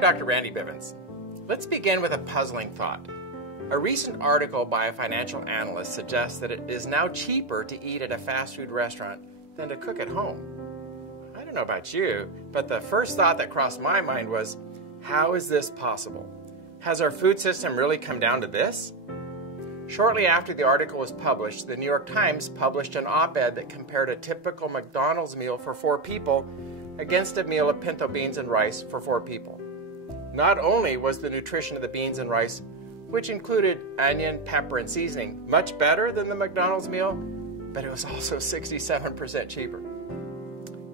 I'm Dr. Randy Bivens. Let's begin with a puzzling thought. A recent article by a financial analyst suggests that it is now cheaper to eat at a fast food restaurant than to cook at home. I don't know about you, but the first thought that crossed my mind was, how is this possible? Has our food system really come down to this? Shortly after the article was published, the New York Times published an op-ed that compared a typical McDonald's meal for 4 people against a meal of pinto beans and rice for 4 people. Not only was the nutrition of the beans and rice, which included onion, pepper, and seasoning, much better than the McDonald's meal, but it was also 67% cheaper.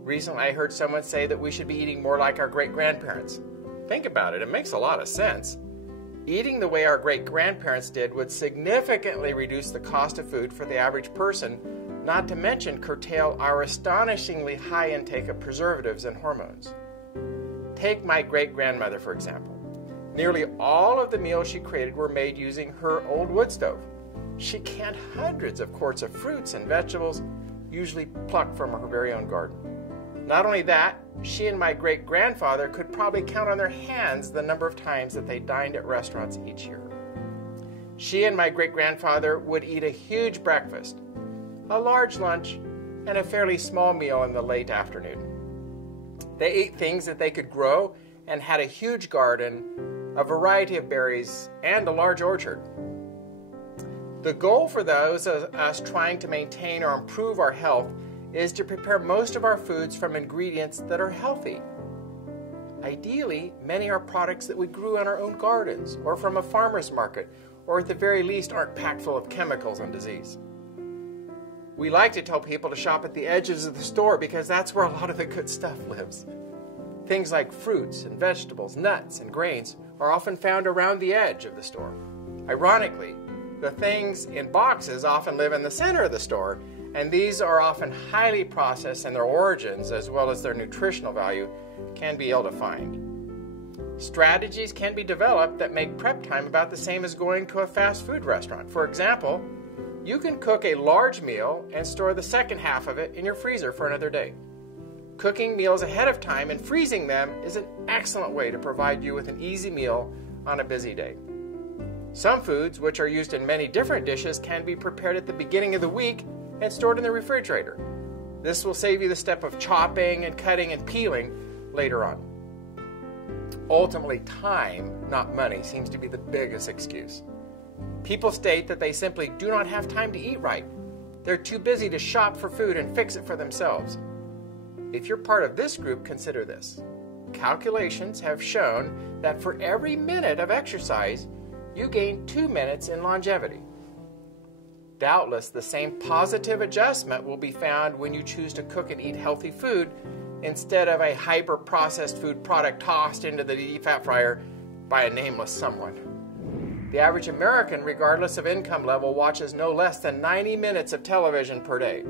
Recently, I heard someone say that we should be eating more like our great-grandparents. Think about it, it makes a lot of sense. Eating the way our great-grandparents did would significantly reduce the cost of food for the average person, not to mention curtail our astonishingly high intake of preservatives and hormones. Take my great-grandmother, for example. Nearly all of the meals she created were made using her old wood stove. She canned hundreds of quarts of fruits and vegetables, usually plucked from her very own garden. Not only that, she and my great-grandfather could probably count on their hands the number of times that they dined at restaurants each year. She and my great-grandfather would eat a huge breakfast, a large lunch, and a fairly small meal in the late afternoon. They ate things that they could grow and had a huge garden, a variety of berries, and a large orchard. The goal for those of us trying to maintain or improve our health is to prepare most of our foods from ingredients that are healthy. Ideally, many are products that we grew in our own gardens or from a farmer's market, or at the very least aren't packed full of chemicals and disease. We like to tell people to shop at the edges of the store because that's where a lot of the good stuff lives. Things like fruits and vegetables, nuts and grains are often found around the edge of the store. Ironically, the things in boxes often live in the center of the store, and these are often highly processed, and their origins, as well as their nutritional value, can be ill-defined. Strategies can be developed that make prep time about the same as going to a fast food restaurant. For example, you can cook a large meal and store the second half of it in your freezer for another day. Cooking meals ahead of time and freezing them is an excellent way to provide you with an easy meal on a busy day. Some foods, which are used in many different dishes, can be prepared at the beginning of the week and stored in the refrigerator. This will save you the step of chopping and cutting and peeling later on. Ultimately, time, not money, seems to be the biggest excuse. People state that they simply do not have time to eat right. They're too busy to shop for food and fix it for themselves. If you're part of this group, consider this. Calculations have shown that for every minute of exercise, you gain 2 minutes in longevity. Doubtless, the same positive adjustment will be found when you choose to cook and eat healthy food instead of a hyper-processed food product tossed into the deep fat fryer by a nameless someone. The average American, regardless of income level, watches no less than 90 minutes of television per day.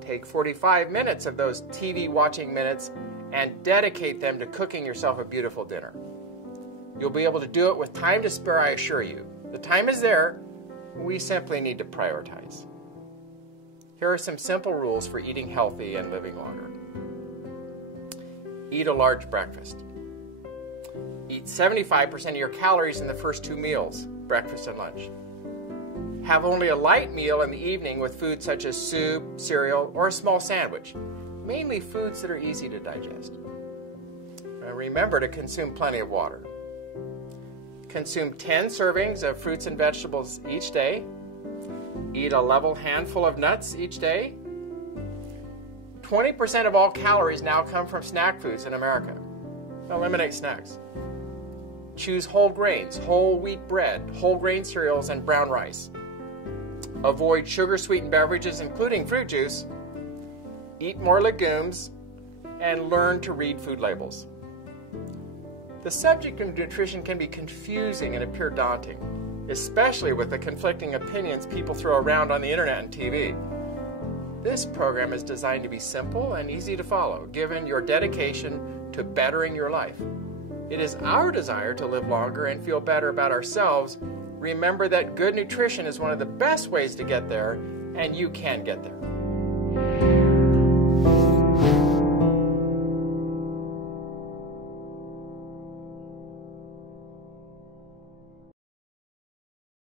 Take 45 minutes of those TV watching minutes and dedicate them to cooking yourself a beautiful dinner. You'll be able to do it with time to spare, I assure you. The time is there. We simply need to prioritize. Here are some simple rules for eating healthy and living longer. Eat a large breakfast. Eat 75% of your calories in the first 2 meals, breakfast and lunch. Have only a light meal in the evening with foods such as soup, cereal, or a small sandwich, mainly foods that are easy to digest. And remember to consume plenty of water. Consume 10 servings of fruits and vegetables each day. Eat a level handful of nuts each day. 20% of all calories now come from snack foods in America. Eliminate snacks. Choose whole grains, whole wheat bread, whole grain cereals, and brown rice. Avoid sugar-sweetened beverages, including fruit juice. Eat more legumes, and learn to read food labels. The subject of nutrition can be confusing and appear daunting, especially with the conflicting opinions people throw around on the internet and TV. This program is designed to be simple and easy to follow, given your dedication to bettering your life. It is our desire to live longer and feel better about ourselves. Remember that good nutrition is one of the best ways to get there, and you can get there.